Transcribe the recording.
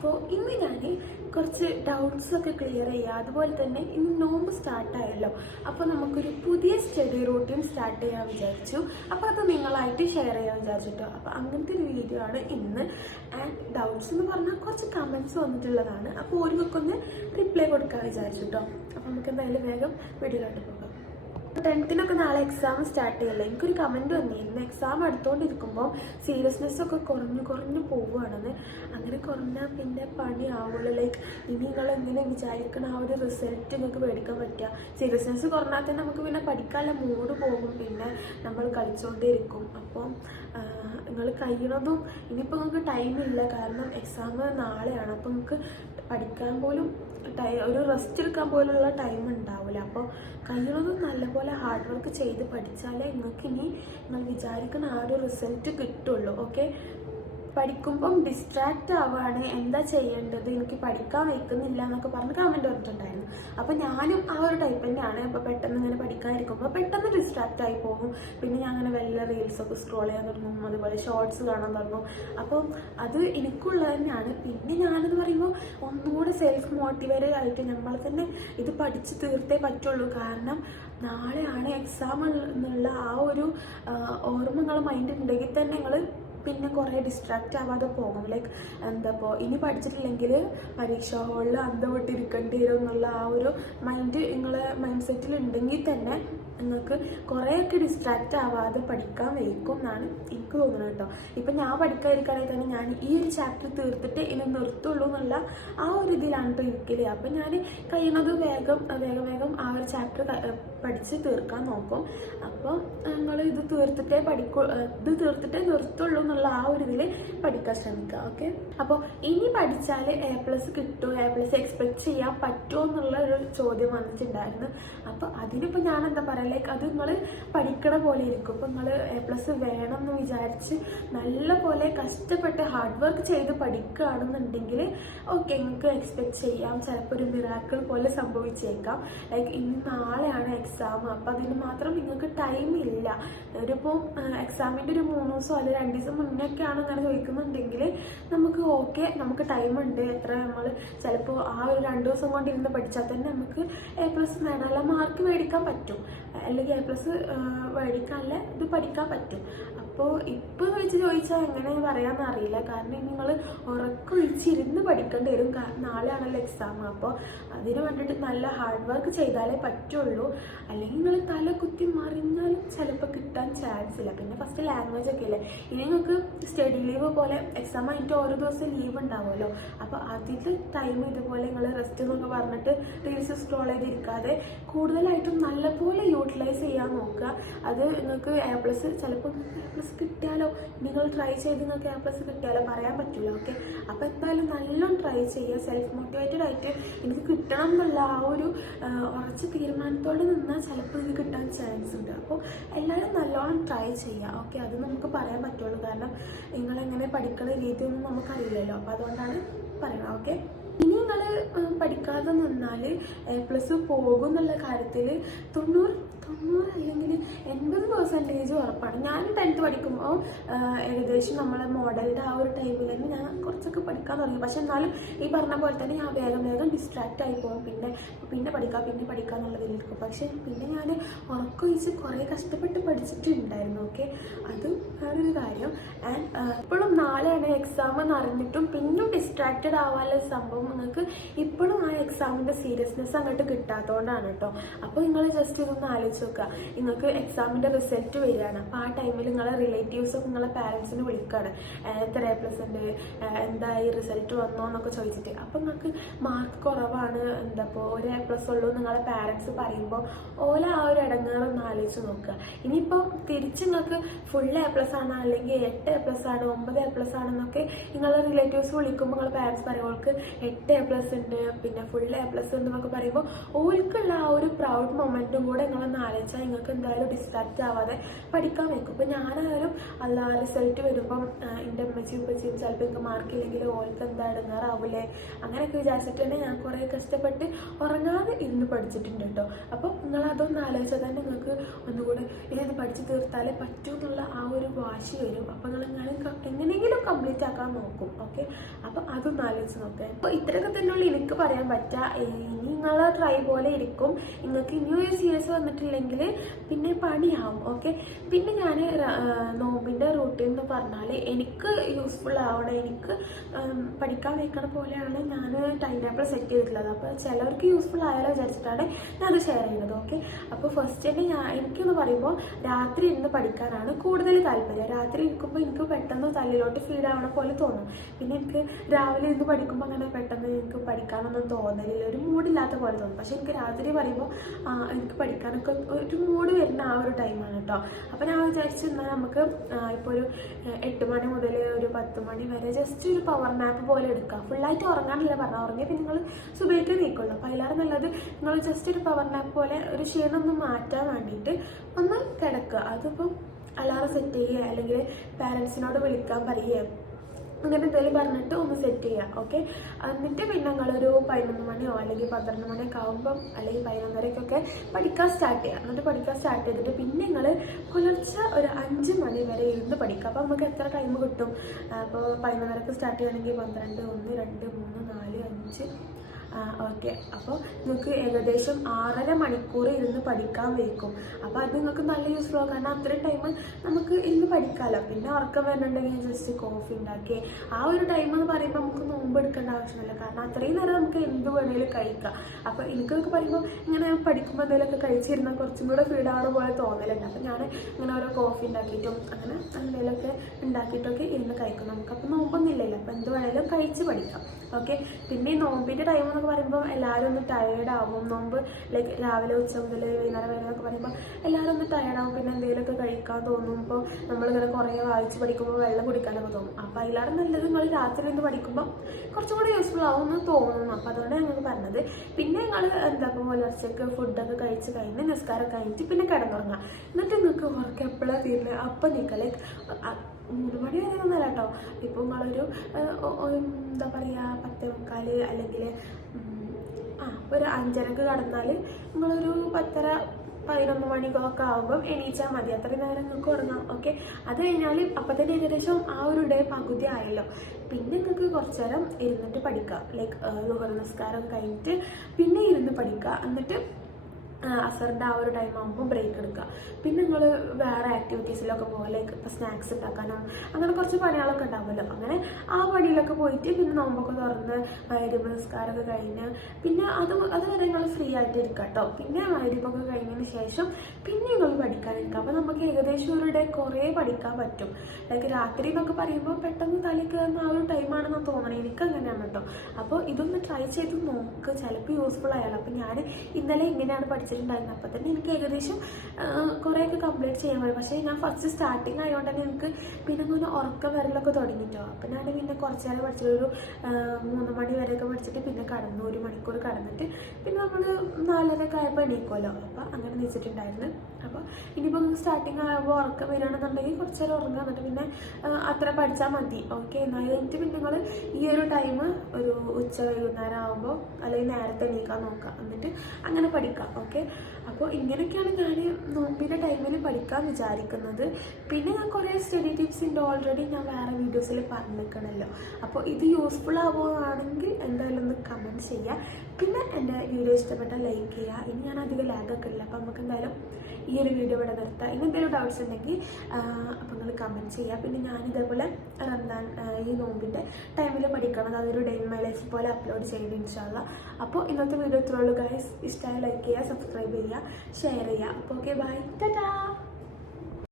അപ്പോൾ ഇന്ന് ഞാൻ കുറച്ച് ഡൗട്ട്സൊക്കെ ക്ലിയർ ചെയ്യുക. അതുപോലെ തന്നെ ഇന്ന് നോമ്പ് സ്റ്റാർട്ടായല്ലോ, അപ്പോൾ നമുക്കൊരു പുതിയ സ്റ്റഡി റൂട്ടീൻ സ്റ്റാർട്ട് ചെയ്യാൻ വിചാരിച്ചു. അപ്പോൾ അത് നിങ്ങളായിട്ട് ഷെയർ ചെയ്യാൻ വിചാരിച്ചിട്ടോ. അപ്പോൾ അങ്ങനത്തെ ഒരു വീഡിയോ ആണ് ഇന്ന്. ആൻഡ് ഡൗട്ട്സ് എന്ന് പറഞ്ഞാൽ കുറച്ച് കമൻറ്റ്സ് വന്നിട്ടുള്ളതാണ്. അപ്പോൾ ഓരോക്കൊന്ന് റിപ്ലൈ കൊടുക്കാൻ വിചാരിച്ചിട്ടോ. അപ്പോൾ നമുക്ക് എന്തായാലും വേഗം വീഡിയോയിലോട്ട് പോകാം. 10th നാളെ എക്സാം സ്റ്റാർട്ട് ചെയ്യല്ലേ. എനിക്കൊരു കമൻറ്റ് വന്നിരുന്നു, എക്സാം അടുത്തോണ്ടിരിക്കുമ്പോൾ സീരിയസ്നെസ്സൊക്കെ കുറഞ്ഞു പോവുകയാണെന്ന്. അങ്ങനെ കുറഞ്ഞാൽ പിന്നെ പണിയാവുള്ളൂ. ലൈക്ക് ഇനി നിങ്ങൾ എങ്ങനെ വിചാരിക്കണം ആ ഒരു റിസൾട്ട് നിങ്ങൾക്ക് മേടിക്കാൻ പറ്റുക. സീരിയസ്നെസ് കുറഞ്ഞാൽ തന്നെ നമുക്ക് പിന്നെ പഠിക്കാനുള്ള മൂഡ് പോകും, പിന്നെ നമ്മൾ കളിച്ചുകൊണ്ടേയിരിക്കും. അപ്പോൾ നിങ്ങൾ കഴിയണതും ഇനിയിപ്പോൾ നിങ്ങൾക്ക് ടൈമില്ല, കാരണം എക്സാം നാളെയാണ്. അപ്പോൾ നിങ്ങൾക്ക് പഠിക്കാൻ പോലും ഒരു റെസ്റ്റ് എടുക്കാൻ പോലുള്ള ടൈം ഉണ്ടാവില്ല. അപ്പോൾ കഴിയുന്നതും നല്ലപോലെ ഹാർഡ് വർക്ക് ചെയ്ത് പഠിച്ചാലേ നിങ്ങൾക്ക് ഇനി നിങ്ങൾ വിചാരിക്കുന്ന ആ ഒരു റിസൾട്ട് കിട്ടുള്ളൂ. ഓക്കെ, പഠിക്കുമ്പം ഡിസ്ട്രാക്റ്റ് ആവുകയാണ്, എന്താ ചെയ്യേണ്ടത്, എനിക്ക് പഠിക്കാൻ വയ്ക്കുന്നില്ല എന്നൊക്കെ പറഞ്ഞ് കമൻറ്റ് വന്നിട്ടുണ്ടായിരുന്നു. അപ്പോൾ ഞാനും ആ ഒരു ടൈപ്പ് തന്നെയാണ്. അപ്പോൾ പെട്ടെന്ന് ഇങ്ങനെ പഠിക്കാതിരിക്കുമ്പോൾ പെട്ടെന്ന് ഡിസ്ട്രാക്റ്റ് ആയി പോകും. പിന്നെ ഞാൻ അങ്ങനെ വല്ല റീൽസൊക്കെ സ്ക്രോൾ ചെയ്യാൻ തുടങ്ങും, അതുപോലെ ഷോർട്സ് കാണാൻ തുടങ്ങും. അപ്പോൾ അത് എനിക്കുള്ളത് തന്നെയാണ്. പിന്നെ ഞാനെന്ന് പറയുമ്പോൾ ഒന്നുകൂടെ സെൽഫ് മോട്ടിവേറ്റഡ് ആയിട്ട് നമ്മൾ തന്നെ ഇത് പഠിച്ച് തീർത്തേ പറ്റുള്ളൂ. കാരണം നാളെയാണ് എക്സാം എന്നുള്ള ആ ഒരു ഓർമ്മ നിങ്ങളെ മൈൻഡിൽ ഉണ്ടെങ്കിൽ തന്നെ നിങ്ങൾ പിന്നെ കുറേ ഡിസ്ട്രാക്റ്റ് ആവാതെ പോകും. ലൈക്ക് എന്താപ്പോൾ ഇനി പഠിച്ചിട്ടില്ലെങ്കിൽ പരീക്ഷാ ഹാളിൽ അന്തം വിട്ടിരിക്കേണ്ടി വരും എന്നുള്ള ആ ഒരു മൈൻഡ് നിങ്ങളെ മൈൻഡ് സെറ്റിൽ ഉണ്ടെങ്കിൽ തന്നെ നിങ്ങൾക്ക് കുറേയൊക്കെ ഡിസ്ട്രാക്റ്റ് ആവാതെ പഠിക്കാൻ വയ്ക്കും എന്നാണ് എനിക്ക് തോന്നുന്നത് കേട്ടോ. ഇപ്പം ഞാൻ പഠിക്കാതിരിക്കുകയാണെങ്കിൽ തന്നെ ഞാൻ ഈ ഒരു ചാപ്റ്റർ തീർത്തിട്ട് ഇനി നിർത്തുള്ളൂ എന്നുള്ള ആ ഒരു ഇതിലാണ് കേട്ടോ ഇരിക്കല്. അപ്പം ഞാൻ കഴിയുന്നത് വേഗം ആ ഒരു ചാപ്റ്റർ പഠിച്ച് തീർക്കാൻ നോക്കും. അപ്പോൾ നിങ്ങൾ ഇത് തീർത്തിട്ടേ നിർത്തുള്ളൂ എന്നുള്ള ആ ഒരു ഇതിൽ പഠിക്കാൻ ശ്രമിക്കുക. ഓക്കെ, അപ്പോൾ ഇനി പഠിച്ചാൽ A+ കിട്ടുമോ, A+ എക്സ്പെക്ട് ചെയ്യാൻ പറ്റുമോ എന്നുള്ള ഒരു ചോദ്യം വന്നിട്ടുണ്ടായിരുന്നു. അപ്പോൾ അതിനിപ്പോൾ ഞാൻ എന്താ പറയുക, ലൈക്ക് അത് നിങ്ങൾ പഠിക്കണ പോലെ ഇരിക്കും. ഇപ്പോൾ നിങ്ങൾ A+ വേണം എന്ന് വിചാരിച്ച് നല്ല പോലെ കഷ്ടപ്പെട്ട് ഹാർഡ് വർക്ക് ചെയ്ത് പഠിക്കുകയാണെന്നുണ്ടെങ്കിൽ ഓക്കെ, നിങ്ങൾക്ക് എക്സ്പെക്ട് ചെയ്യാം. ചിലപ്പോൾ ഒരു മിറാക്കിൾ പോലെ സംഭവിച്ചേക്കാം. ലൈക്ക് ഇനി നാളെയാണ് എക്സാം, അപ്പോൾ അതിന് മാത്രം നിങ്ങൾക്ക് ടൈം ഇല്ല. ഒരിപ്പോൾ എക്സാമിൻ്റെ ഒരു 3 ദിവസം അല്ലെങ്കിൽ 2 ദിവസം മുന്നൊക്കെയാണ് അങ്ങനെ ചോദിക്കുന്നുണ്ടെങ്കിൽ നമുക്ക് ഓക്കെ, നമുക്ക് ടൈമുണ്ട്. എത്ര നമ്മൾ ചിലപ്പോൾ ആ ഒരു 2 ദിവസം കൊണ്ട് ഇരുന്ന് പഠിച്ചാൽ തന്നെ നമുക്ക് A+ നേടാനുള്ള മാർക്ക് മേടിക്കാൻ പറ്റും, അല്ലെങ്കിൽ A+ മേടിക്കാനുള്ള ഇത് പഠിക്കാൻ പറ്റും. അപ്പോൾ ഇപ്പോൾ വെച്ച് ചോദിച്ചാൽ എങ്ങനെ പറയാമെന്ന് അറിയില്ല. കാരണം നിങ്ങൾ ഉറക്കൊഴിച്ചിരുന്ന് പഠിക്കേണ്ടി വരും. നാളെയാണല്ലോ എക്സാം. അപ്പോൾ അതിന് വേണ്ടിയിട്ട് നല്ല ഹാർഡ് വർക്ക് ചെയ്താലേ പറ്റുള്ളൂ. അല്ലെങ്കിൽ നിങ്ങൾ തല കുത്തി മറിഞ്ഞാലും ചിലപ്പോൾ കിട്ടാൻ ചാൻസ് ഇല്ല. പിന്നെ ഫസ്റ്റ് ലാംഗ്വേജ് ഒക്കെ ഇല്ലേ, ഇനി നിങ്ങൾക്ക് സ്റ്റഡി ലീവ് പോലെ എക്സാം ആയിട്ട് ഓരോ ദിവസം ലീവ് ഉണ്ടാവുമല്ലോ. അപ്പോൾ അതിൽ ടൈം ഇതുപോലെ നിങ്ങൾ റെസ്റ്റ് എന്നൊക്കെ പറഞ്ഞിട്ട് റീൽസ് സ്ക്രോൾ ചെയ്തിരിക്കാതെ കൂടുതലായിട്ടും നല്ലപോലെ യൂട്ടിലൈസ് ചെയ്യാൻ നോക്കുക. അത് നിങ്ങൾക്ക് A+ ചിലപ്പോൾ A+ കിട്ടിയാലോ, നിങ്ങൾ ട്രൈ ചെയ്ത് നിങ്ങൾക്ക് A+ കിട്ടിയാലോ പറയാൻ പറ്റില്ല. ഓക്കെ, അപ്പോൾ എന്തായാലും നല്ലോണം ട്രൈ ചെയ്യുക. സെൽഫ് മോട്ടിവേറ്റഡ് ആയിട്ട് എനിക്ക് കിട്ടണം എന്നുള്ള ആ ഒരു ഉറച്ച തീരുമാനത്തോടെ നിന്നാൽ ചിലപ്പോൾ ഇത് കിട്ടാൻ ചാൻസ് ഉണ്ട്. അപ്പോൾ എല്ലാവരും നല്ലോണം ട്രൈ ചെയ്യുക. ഓക്കെ, അത് നമുക്ക് പറയാൻ പറ്റുള്ളൂ. കാരണം നിങ്ങളെങ്ങനെ പഠിക്കുന്ന രീതിയൊന്നും നമുക്കറിയില്ലല്ലോ. അപ്പോൾ അതുകൊണ്ടാണ് പറയുന്നത്. ഓക്കെ, ഇനി നിങ്ങൾ പഠിക്കാതെ നിന്നാൽ A+ പോകും എന്നുള്ള കാര്യത്തിൽ 90 അല്ലെങ്കിൽ 80% ഉറപ്പാണ്. ഞാൻ 10th പഠിക്കുമ്പോൾ ഏകദേശം നമ്മളെ മോഡലിൻ്റെ ആ ഒരു ടൈമിൽ തന്നെ ഞാൻ കുറച്ചൊക്കെ പഠിക്കാൻ തുടങ്ങി. പക്ഷെ എന്നാലും ഈ പറഞ്ഞ പോലെ തന്നെ ഞാൻ വേഗം ഡിസ്ട്രാക്റ്റ് ആയി പോകും. പിന്നെ പഠിക്കാം എന്നുള്ളതിലിരിക്കും. പക്ഷെ പിന്നെ ഞാൻ ഉറക്കൊഴിച്ച് കുറേ കഷ്ടപ്പെട്ട് പഠിച്ചിട്ടുണ്ടായിരുന്നു. ഓക്കെ, അത് വേറൊരു കാര്യം. ആൻഡ് ഇപ്പോഴും നാളെയാണ് എക്സാം എന്ന് അറിഞ്ഞിട്ടും പിന്നും ഡിസ്ട്രാക്റ്റഡ് ആവാനുള്ള സംഭവം നിങ്ങൾക്ക് ഇപ്പോഴും ആ എക്സാമിൻ്റെ സീരിയസ്നെസ് അങ്ങോട്ട് കിട്ടാത്തതുകൊണ്ടാണ് കേട്ടോ. അപ്പോൾ നിങ്ങൾ ജസ്റ്റ് ഇതൊന്ന് ആലോചിച്ച് നോക്കുക. നിങ്ങൾക്ക് എക്സാമിൻ്റെ റിസൾട്ട് വരികയാണ്. അപ്പോൾ ആ ടൈമിൽ നിങ്ങളെ റിലേറ്റീവ്സൊക്കെ നിങ്ങളെ പാരൻസിനെ വിളിക്കുകയാണ്, എത്ര A+ ഉണ്ട്, എന്തായി റിസൾട്ട് വന്നോ എന്നൊക്കെ ചോദിച്ചിട്ട്. അപ്പോൾ നിങ്ങൾക്ക് മാർക്ക് കുറവാണ്, എന്താപ്പോൾ ഒരു A+ ഉള്ളൂ നിങ്ങളെ പാരൻസ് പറയുമ്പോൾ ഓല ആ ഒരു ഇടങ്ങേറൊന്ന് ആലോചിച്ച് നോക്കുക. ഇനിയിപ്പോൾ തിരിച്ച് നിങ്ങൾക്ക് ഫുൾ A+ ആണ്, അല്ലെങ്കിൽ 8 A+ ആണ്, 9 A+ ആണെന്നൊക്കെ നിങ്ങളെ റിലേറ്റീവ്സ് വിളിക്കുമ്പോൾ നിങ്ങളെ പാരൻസ് പറയും ഓൾക്ക് 8 A+ ഉണ്ട്, പിന്നെ ഫുൾ A+ ഉണ്ട് എന്നൊക്കെ പറയുമ്പോൾ ഓൾക്കുള്ള ആ ഒരു പ്രൗഡ് മൊമെൻറ്റും കൂടെ നിങ്ങളൊന്ന് ആലോചിച്ചാൽ നിങ്ങൾക്ക് എന്തായാലും ഡിസ്ട്രാക്റ്റ് ആവാതെ പഠിക്കാൻ വെക്കും. ഇപ്പോൾ ഞാനായാലും അല്ല റിസൾട്ട് വരുമ്പം എൻ്റെ ഉപ്പച്ചിയും ചിലപ്പോൾ എനിക്ക് മാർക്കില്ലെങ്കിൽ ഓൾക്ക് എന്താ ഇടങ്ങാറാവില്ലേ അങ്ങനെയൊക്കെ വിചാരിച്ചിട്ട് തന്നെ ഞാൻ കുറേ കഷ്ടപ്പെട്ട് ഉറങ്ങാതെ ഇരുന്ന് പഠിച്ചിട്ടുണ്ട് കേട്ടോ. അപ്പോൾ നിങ്ങളതൊന്ന് ആലോചിച്ചാൽ തന്നെ നിങ്ങൾക്ക് ഒന്നുകൂടെ ഇതൊന്ന് പഠിച്ച് തീർത്താലേ പറ്റൂ എന്നുള്ള ആ ഒരു വാശി വരും. അപ്പോൾ നിങ്ങൾ എങ്ങനെയെങ്കിലും കംപ്ലീറ്റ് ആക്കാൻ നോക്കും. ഓക്കെ, അപ്പോൾ അതൊന്ന് ആലോചിച്ച് നോക്കാം. അപ്പോൾ ഇത്രയൊക്കെ തന്നെയുള്ള എനിക്ക് പറയാൻ പറ്റുക. ഇനി നിങ്ങളെ ട്രൈ പോലെ ഇരിക്കും. നിങ്ങൾക്ക് ഇനിയും ഒരു CS വന്നിട്ടില്ലെങ്കിൽ പിന്നെ പണിയാവും. ഓക്കെ, പിന്നെ ഞാൻ നോമ്പിൻ്റെ റൂട്ടീൻ എന്ന് പറഞ്ഞാൽ എനിക്ക് യൂസ്ഫുൾ ആവണം, എനിക്ക് പഠിക്കാൻ വെക്കണ പോലെയാണ് ഞാൻ ടൈം ടേബിൾ സെറ്റ് ചെയ്തിട്ടുള്ളത്. അപ്പോൾ ചിലർക്ക് യൂസ്ഫുൾ ആയാലോ വിചാരിച്ചിട്ടാണ് ഞാനത് ഷെയർ ചെയ്യുന്നത്. ഓക്കെ, അപ്പോൾ ഫസ്റ്റ് തന്നെ എനിക്കെന്ന് പറയുമ്പോൾ രാത്രി ഇരുന്ന് പഠിക്കാനാണ് കൂടുതൽ താല്പര്യം. രാത്രി ഇരിക്കുമ്പോൾ എനിക്ക് പെട്ടെന്ന് തലയിലോട്ട് ഫീഡ് ആവണ പോലെ തോന്നും. പിന്നെ എനിക്ക് രാവിലെ ഇരുന്ന് പഠിക്കുമ്പോൾ അങ്ങനെ പെട്ടെന്ന് എനിക്ക് പഠിക്കാനൊന്നും തോന്നലില്ല, ഒരു മൂഡില്ലാത്ത പോലെ തോന്നും. പക്ഷെ എനിക്ക് രാത്രി പറയുമ്പോൾ എനിക്ക് പഠിക്കാനൊക്കെ ഒരു മൂഡ് വരുന്ന ആ ഒരു ടൈമാണ് കേട്ടോ. അപ്പോൾ ഞാൻ വിചാരിച്ചു എന്നാൽ നമുക്ക് ഇപ്പോൾ ഒരു 8 മണി മുതൽ ഒരു 10 മണി വരെ ജസ്റ്റ് ഒരു പവർ നാപ്പ് പോലെ എടുക്കാം. ഫുള്ളായിട്ട് ഉറങ്ങാനില്ല പറഞ്ഞാൽ ഉറങ്ങിയ പിന്നെ നിങ്ങൾ സുബഹിക്ക് നീക്കുള്ളൂ. അപ്പോൾ അതിലാറ് നല്ലത് നിങ്ങൾ ജസ്റ്റ് ഒരു പവർ നാപ്പ് പോലെ ഒരു ക്ഷീണമൊന്ന് മാറ്റാൻ വേണ്ടിയിട്ട് ഒന്ന് കിടക്കുക. അതിപ്പം അലാറം സെറ്റ് ചെയ്യുക അല്ലെങ്കിൽ പാരൻസിനോട് വിളിക്കാൻ പറയുക, അങ്ങനെ എന്തെങ്കിലും പറഞ്ഞിട്ട് ഒന്ന് സെറ്റ് ചെയ്യുക. ഓക്കെ, എന്നിട്ട് പിന്നെ നിങ്ങളൊരു 11 മണിയോ അല്ലെങ്കിൽ 12 മണിയൊക്കെ ആകുമ്പം അല്ലെങ്കിൽ 11:30ക്കൊക്കെ പഠിക്കാൻ സ്റ്റാർട്ട് ചെയ്യുക. എന്നിട്ട് പഠിക്കാൻ സ്റ്റാർട്ട് ചെയ്തിട്ട് പിന്നെ നിങ്ങൾ പുലർച്ചെ ഒരു 5 മണി വരെ ഇരുന്ന് പഠിക്കുക. അപ്പോൾ നമുക്ക് എത്ര ടൈം കിട്ടും? അപ്പോൾ 11:30ക്ക് സ്റ്റാർട്ട് ചെയ്യുകയാണെങ്കിൽ 12, 1, 2, 3, 4, 5. ഓക്കെ, അപ്പോൾ നിങ്ങൾക്ക് ഏകദേശം 6.5 മണിക്കൂർ ഇരുന്ന് പഠിക്കാൻ വയ്ക്കും. അപ്പോൾ അത് നിങ്ങൾക്ക് നല്ല യൂസ്ഫുൾ ആവും. കാരണം അത്രയും ടൈം നമുക്ക് ഇരുന്ന് പഠിക്കാമല്ലോ. പിന്നെ ഉറക്കം വരുന്നുണ്ടെങ്കിൽ ജസ്റ്റ് കോഫി ഉണ്ടാക്കി ആ ഒരു ടൈം എന്ന് പറയുമ്പോൾ നമുക്ക് നോമ്പ് എടുക്കേണ്ട ആവശ്യമില്ല. കാരണം അത്രയും നേരം നമുക്ക് എന്ത് വേണമെങ്കിലും കഴിക്കാം. അപ്പോൾ എനിക്കൊക്കെ പറയുമ്പോൾ ഇങ്ങനെ പഠിക്കുമ്പോൾ എന്തെങ്കിലുമൊക്കെ കഴിച്ചിരുന്നാൽ കുറച്ചും കൂടെ ഫീഡാവണ പോലെ തോന്നലുണ്ട്. അപ്പോൾ ഞാൻ ഇങ്ങനെ ഓരോ കോഫി ഉണ്ടാക്കിയിട്ടും അങ്ങനെ എന്തെങ്കിലുമൊക്കെ ഉണ്ടാക്കിയിട്ടൊക്കെ ഇരുന്ന് കഴിക്കും. നമുക്കപ്പോൾ നോമ്പൊന്നും ഇല്ലല്ലോ, അപ്പോൾ എന്ത് വേണമെങ്കിലും കഴിച്ച് പഠിക്കാം. ഓക്കെ, പിന്നെ ഈ നോമ്പിൻ്റെ ടൈം എന്നൊക്കെ പറയുമ്പോൾ എല്ലാവരും ഒന്ന് ടയേർഡാവും. നോമ്പ് ലൈക്ക് രാവിലെ ഉച്ച മുതൽ വൈകുന്നേരം വരെ എന്നൊക്കെ പറയുമ്പോൾ എല്ലാവരും ഒന്ന് ടയേർഡാവും. പിന്നെ എന്തെങ്കിലുമൊക്കെ കഴിക്കാൻ തോന്നുമ്പോൾ നമ്മളിങ്ങനെ കുറേ വായിച്ച് പഠിക്കുമ്പോൾ വെള്ളം കുടിക്കാനൊക്കെ തോന്നും. അപ്പോൾ അതിലാണ് നല്ലത് നിങ്ങൾ രാത്രി നിന്ന് പഠിക്കുമ്പോൾ കുറച്ചും കൂടി യൂസ്ഫുൾ ആവും എന്ന് തോന്നുന്നു. അപ്പോൾ അതുകൊണ്ട് ഞങ്ങൾക്ക് പറഞ്ഞത്. പിന്നെ ഞങ്ങൾ എന്താ പുലർച്ചയ്ക്ക് ഫുഡൊക്കെ കഴിച്ച് കഴിഞ്ഞ് നിസ്കാരം കഴിഞ്ഞിട്ട് പിന്നെ കിടന്നുറങ്ങാം. എന്നിട്ട് നിങ്ങൾക്ക് ഉറക്കം എപ്പോഴാണ് തീരുന്നത് അപ്പം നിൽക്കുക. ലൈക്ക് 3 മണി വരെ ഒന്നല്ല കേട്ടോ. ഇപ്പോൾ നിങ്ങളൊരു എന്താ പറയുക 10:45 അല്ലെങ്കിൽ ഒരു 5:30ക്ക് കടന്നാൽ നിങ്ങളൊരു 10:30, 11 മണിക്കൊക്കെ ആകുമ്പം എണീച്ചാൽ മതി. അത്രയും നേരം നിങ്ങൾക്ക് ഉറങ്ങാം. ഓക്കെ, അത് കഴിഞ്ഞാൽ അപ്പം തന്നെ ഏകദേശം ആ ഒരു ഡേ പകുതി ആയല്ലോ. പിന്നെ നിങ്ങൾക്ക് കുറച്ച് നേരം ഇരുന്നിട്ട് പഠിക്കുക. ലൈക്ക് ളുഹർ നിസ്കാരം കഴിഞ്ഞിട്ട് പിന്നെ ഇരുന്ന് പഠിക്കുക. എന്നിട്ട് അസറിൻ്റെ ആ ഒരു ടൈം ആകുമ്പോൾ ബ്രേക്ക് എടുക്കുക. പിന്നെ നിങ്ങൾ വേറെ ആക്ടിവിറ്റീസിലൊക്കെ പോകുക. ലൈക്ക് ഇപ്പോൾ സ്നാക്സ് ഉണ്ടാക്കാനോ അങ്ങനെ കുറച്ച് പണികളൊക്കെ ഉണ്ടാവുമല്ലോ. അങ്ങനെ ആ പണിയിലൊക്കെ പോയിട്ട് പിന്നെ നോമ്പൊക്കെ തുറന്ന് മഗ്‌രിബ് നിസ്കാരമൊക്കെ കഴിഞ്ഞ് പിന്നെ അതുവരെ നിങ്ങൾ ഫ്രീ ആയിട്ട് ഇരിക്കുക കേട്ടോ. പിന്നെ മഗ്‌രിബൊക്കെ കഴിഞ്ഞതിന് ശേഷം പിന്നെ നിങ്ങൾ പഠിക്കാനിരിക്കുക. അപ്പോൾ നമുക്ക് ഏകദേശം ഒരു ഡേ കുറേ പഠിക്കാൻ പറ്റും. ലൈക്ക് രാത്രി എന്നൊക്കെ പറയുമ്പോൾ പെട്ടെന്ന് തലയിൽ കയറുന്ന ആ ഒരു ടൈമാണെന്ന് തോന്നണം. എനിക്ക് അങ്ങനെയാണ് കേട്ടോ. അപ്പോൾ ഇതൊന്ന് ട്രൈ ചെയ്ത് നോക്ക്, ചിലപ്പോൾ യൂസ്ഫുൾ ആയാലും. അപ്പോൾ ഞാൻ ഇന്നലെ ഇങ്ങനെയാണ് പഠിച്ചിട്ടുണ്ടായിരുന്നു. അപ്പോൾ തന്നെ എനിക്ക് ഏകദേശം കുറേയൊക്കെ കംപ്ലീറ്റ് ചെയ്യാൻ പറ്റും. പക്ഷേ ഞാൻ ഫസ്റ്റ് സ്റ്റാർട്ടിങ് ആയതുകൊണ്ട് തന്നെ എനിക്ക് പിന്നെ ഒന്ന് ഉറക്കം വരലൊക്കെ തുടങ്ങിയിട്ടോ. അപ്പോൾ ഞാൻ പിന്നെ കുറച്ച് നേരം പഠിച്ചിട്ട് ഒരു 3 മണി വരെയൊക്കെ പഠിച്ചിട്ട് പിന്നെ കടന്നു, 1 മണിക്കൂർ കടന്നിട്ട് പിന്നെ നമ്മൾ 4:30 ആയപ്പോൾ എണീക്കുമല്ലോ. അപ്പോൾ അങ്ങനെ വെച്ചിട്ടുണ്ടായിരുന്നു. അപ്പോൾ ഇനിയിപ്പോൾ സ്റ്റാർട്ടിങ് ആകുമ്പോൾ ഉറക്കം വരികയാണെന്നുണ്ടെങ്കിൽ കുറച്ച് നേരം ഉറങ്ങുക. എന്നിട്ട് പിന്നെ അത്ര പഠിച്ചാൽ മതി. ഓക്കെ, എന്നാൽ കഴിഞ്ഞിട്ട് പിന്നെ നിങ്ങൾ ഈ ഒരു ടൈം ഒരു ഉച്ച വൈകുന്നേരം ആകുമ്പോൾ അല്ലെങ്കിൽ നേരത്തെ എണീക്കാൻ നോക്കുക. എന്നിട്ട് അങ്ങനെ പഠിക്കാം. ഓക്കെ, അപ്പോൾ ഇങ്ങനെയൊക്കെയാണ് ഞാൻ നോമ്പിൻ്റെ ടൈമിൽ പഠിക്കാൻ വിചാരിക്കുന്നത്. പിന്നെ ഞാൻ കുറേ സ്റ്റഡി ടിപ്സ് ഉണ്ട് ഓൾറെഡി ഞാൻ വേറെ വീഡിയോസിൽ പറഞ്ഞിരിക്കണമല്ലോ. അപ്പോൾ ഇത് യൂസ്ഫുൾ ആവുകയാണെങ്കിൽ എന്തായാലും ഒന്ന് കമൻറ്റ് ചെയ്യുക. പിന്നെ എൻ്റെ വീഡിയോ ഇഷ്ടപ്പെട്ടാൽ ലൈക്ക് ചെയ്യുക. ഇനി ഞാൻ അധികം ലാഗൊക്കെ ഇല്ല. അപ്പോൾ നമുക്ക് എന്തായാലും ഈ ഒരു വീഡിയോ ഇവിടെ നിർത്താം. ഇനി എന്തെങ്കിലും ഡൗട്ട്സ് ഉണ്ടെങ്കിൽ അപ്പോൾ നിങ്ങൾ കമൻറ്റ് ചെയ്യുക. പിന്നെ ഞാൻ ഇതേപോലെ റംദാൻ ഈ നോമ്പിൻ്റെ ടൈമിൽ പഠിക്കണം, അതൊരു ഡേ ഇൻ മൈ ലൈഫ് പോലെ അപ്ലോഡ് ചെയ്യുന്നത് ഇൻഷാ അല്ലാ. അപ്പോൾ ഇന്നത്തെ വീഡിയോ ഇത്രയുള്ളൂ ഗൈസ്. ഇഷ്ടമായി ലൈക്ക് ചെയ്യുക, സബ്സ്ക്രൈബ് ചെയ്യുക, ഷെയർ ചെയ്യുക. അപ്പോൾ ഓക്കെ, ബൈ, ടാറ്റാ.